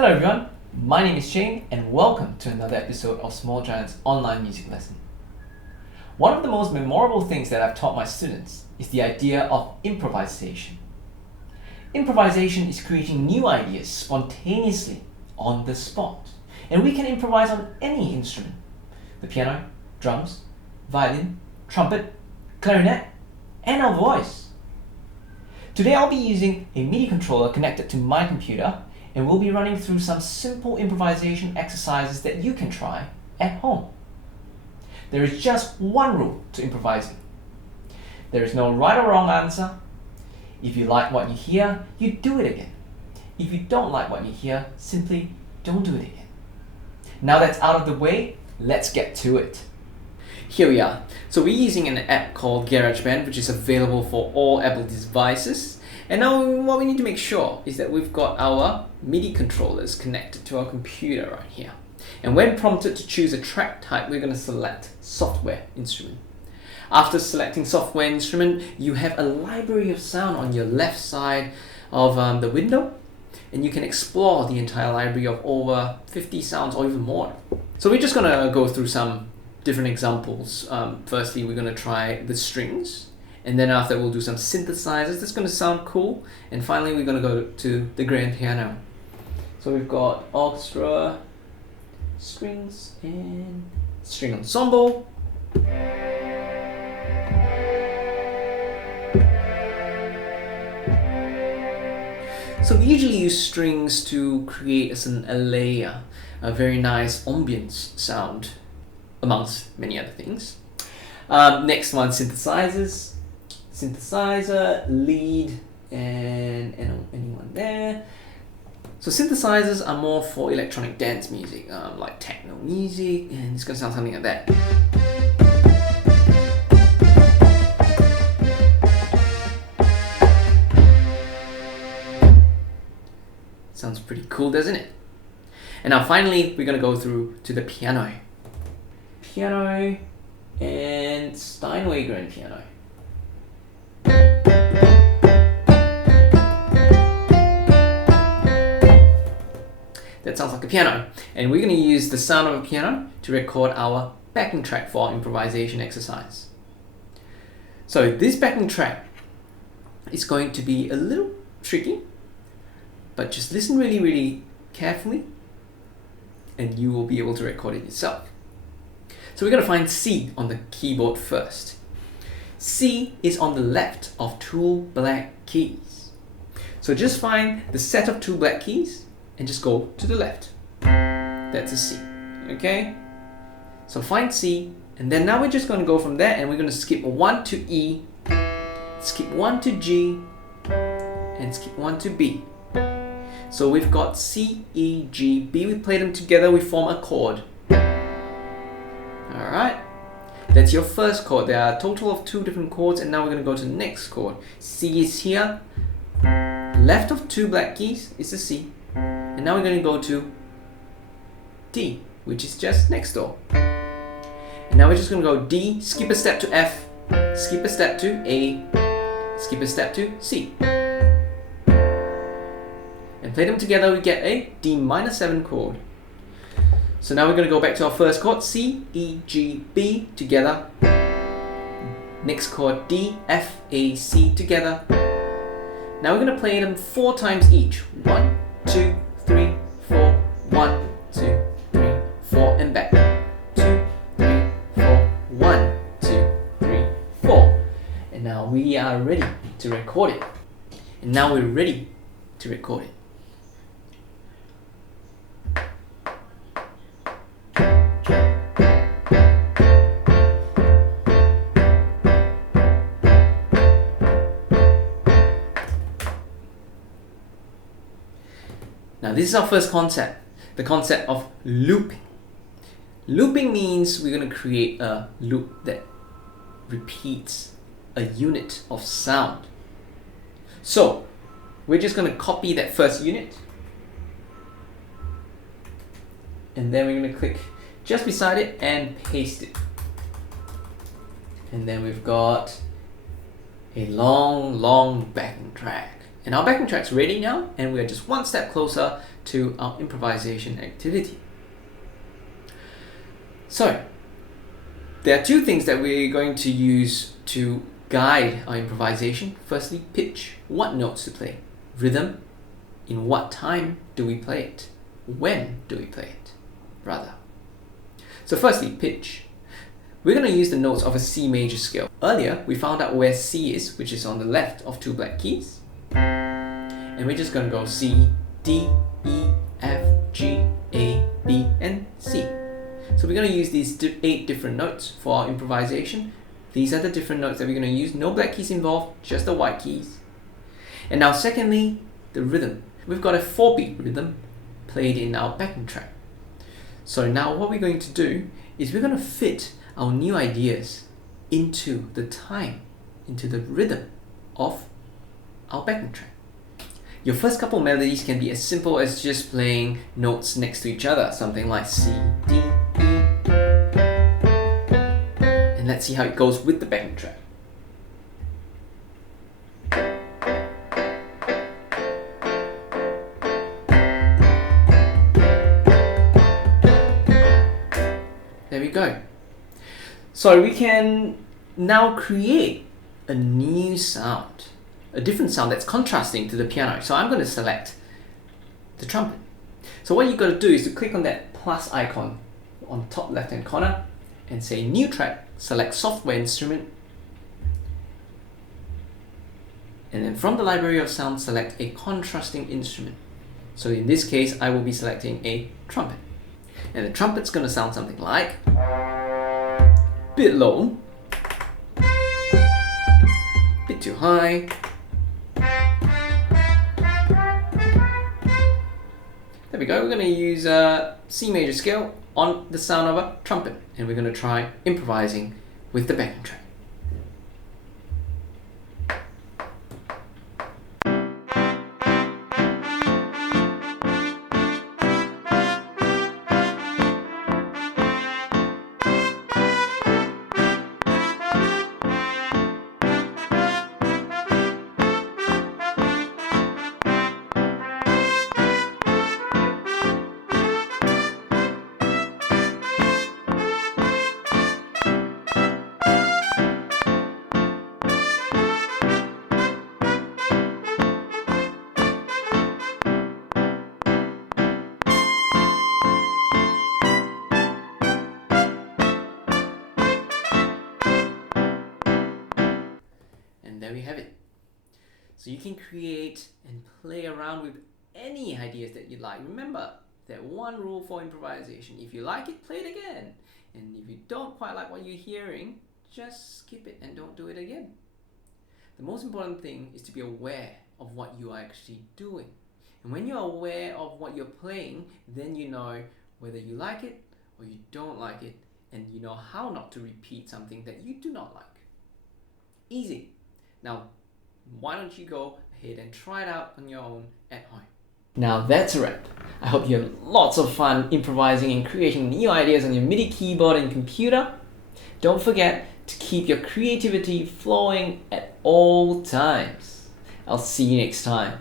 Hello everyone, my name is Shane and welcome to another episode of Small Giant's online music lesson. One of the most memorable things that I've taught my students is the idea of improvisation. Improvisation is creating new ideas spontaneously on the spot, and we can improvise on any instrument: the piano, drums, violin, trumpet, clarinet, and our voice. Today I'll be using a MIDI controller connected to my computer, and we'll be running through some simple improvisation exercises that you can try at home. There is just one rule to improvising. There is no right or wrong answer. If you like what you hear, you do it again. If you don't like what you hear, simply don't do it again. Now that's out of the way, let's get to it. Here we are. So we're using an app called GarageBand, which is available for all Apple devices. And now what we need to make sure is that we've got our MIDI controllers connected to our computer right here. And when prompted to choose a track type, we're going to select software instrument. After selecting software instrument, you have a library of sound on your left side of the window, and you can explore the entire library of over 50 sounds or even more. So we're just going to go through some different examples. Firstly, we're going to try the strings. And then after we'll do some synthesizers. That's going to sound cool. And finally we're going to go to the grand piano. So we've got orchestra, strings, and string ensemble. So we usually use strings to create a layer, a very nice ambience sound, amongst many other things. Next one, synthesizers. Synthesizer, lead, and anyone there. So synthesizers are more for electronic dance music, like techno music, and it's going to sound something like that. Sounds pretty cool, doesn't it? And now finally, we're going to go through to the piano. Piano and Steinway grand piano. That sounds like a piano, and we're going to use the sound of a piano to record our backing track for our improvisation exercise. So this backing track is going to be a little tricky, but just listen really carefully and you will be able to record it yourself. So we're going to find C on the keyboard first. C is on the left of two black keys. So just find the set of two black keys and just go to the left. That's a C, okay? So find C, and then now we're just going to go from there, and we're going to skip 1 to E, skip 1 to G, and skip 1 to B. So we've got C, E, G, B. We play them together, we form a chord. Alright, that's your first chord. There are a total of 2 different chords, and now we're going to go to the next chord. C is here, left of 2 black keys is a C. And now we're going to go to D, which is just next door. And now we're just going to go D, skip a step to F, skip a step to A, skip a step to C. And play them together, we get a D minor 7 chord. So now we're going to go back to our first chord, C, E, G, B together. Next chord, D, F, A, C together. Now we're going to play them 4 times each. 1, 2, 3, 4, 1, 2, 3, 4, and back. 2, 3, 4, 1, 2, 3, 4. And now we are ready to record it. And now we're ready to record it. Now this is our first concept, the concept of looping. Looping means we're going to create a loop that repeats a unit of sound. So we're just going to copy that first unit, and then we're going to click just beside it and paste it. And then we've got a long backing track. And our backing track's ready now, and we're just one step closer to our improvisation activity. So, there are two things that we're going to use to guide our improvisation. Firstly, pitch, what notes to play. Rhythm, in what time do we play it? When do we play it, rather. So firstly, pitch. We're going to use the notes of a C major scale. Earlier, we found out where C is, which is on the left of two black keys. And we're just going to go C, D, E, F, G, A, B, and C. So we're going to use these 8 different notes for our improvisation. These are the different notes that we're going to use. No black keys involved, just the white keys. And now secondly, the rhythm. We've got a 4-beat rhythm played in our backing track. So now what we're going to do is we're going to fit our new ideas into the time, into the rhythm of our backing track. Your first couple melodies can be as simple as just playing notes next to each other, something like C, D, E. And let's see how it goes with the backing track. There we go. So we can now create a new sound, a different sound that's contrasting to the piano. So I'm going to select the trumpet. So what you've got to do is to click on that plus icon on top left hand corner and say new track, select software instrument, and then from the library of sound select a contrasting instrument. So in this case I will be selecting a trumpet. And the trumpet's going to sound something like bit low, bit too high, there we go. We're going to use a C major scale on the sound of a trumpet, and we're going to try improvising with the backing track. There we have it. So you can create and play around with any ideas that you like. Remember that one rule for improvisation: if you like it, play it again. And if you don't quite like what you're hearing, just skip it and don't do it again. The most important thing is to be aware of what you are actually doing. And when you're aware of what you're playing, then you know whether you like it or you don't like it, and you know how not to repeat something that you do not like. Easy. Now, why don't you go ahead and try it out on your own at home. Now that's a wrap. I hope you have lots of fun improvising and creating new ideas on your MIDI keyboard and computer. Don't forget to keep your creativity flowing at all times. I'll see you next time.